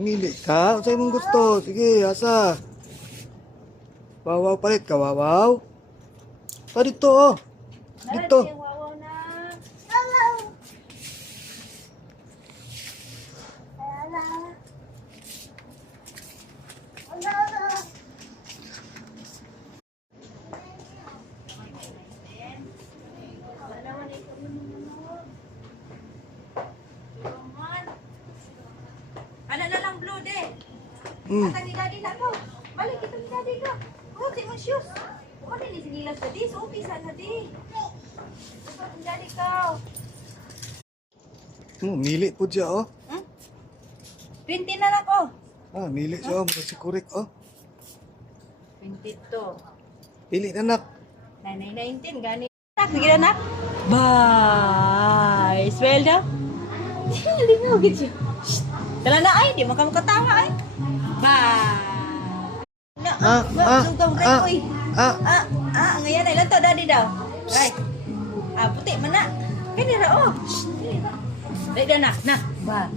Mili ka? Sa'yo mong gusto. Sige, asa. Wawaw palit ka, wawaw. Pa dito, oh. Dito. Wawaw na. Ano na lang blue de? Ata ni daddy na ko. Balik kita ni daddy ka. Oh, ti mo shoes. Oh, ni sinilas tadi, so pisa na di. Ito ni daddy ka. Mili po siya, oh. 20 na lang ko. Mili siya, oh. Masikurik, oh. 22. Pili na, nak. 919 gani. Tak sige na. Bye. Swell daw. Lingaw gitu. Tala na ay, di man ka makatawa ay. Bye. Ngayon ay lanto daddy daw. Ay. Puti man na. Kani ra oh. Dai na. Bye.